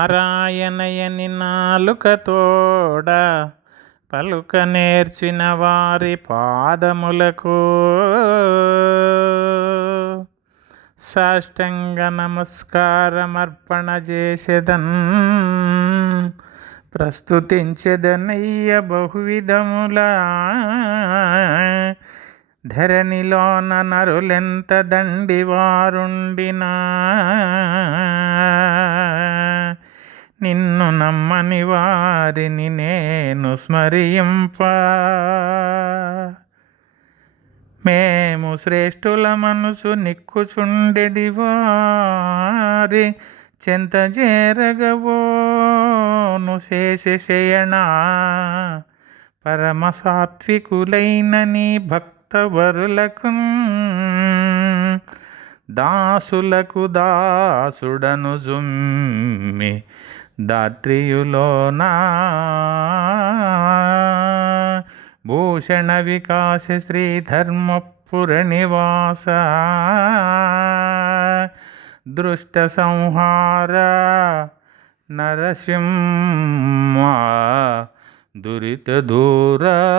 ఆదినారాయణయని నాలుకతోడ పలుక నేర్చిన వారి పాదములకు సాష్టంగ నమస్కారమర్పణ చేసేదన్ ప్రస్తుతించెదనయ్య బహువిధములా ధరణిలోన నరులెంత దండివారుండినా నమ్మని వారిని నేను స్మరింప. మేము శ్రేష్ఠుల మనసు నిక్కుచుండెడి వారి చెంత చేరగవోను శేషశయణ పరమ సాత్వికులైన నీ భక్తవరులకు దాసులకు దాసుడను జుమ్మి దాత్రియులోనా? భూషణ వికాస శ్రీ ధర్మపుర నివాస. దృష్ట సంహార నరసింహ. దురిత దూరా.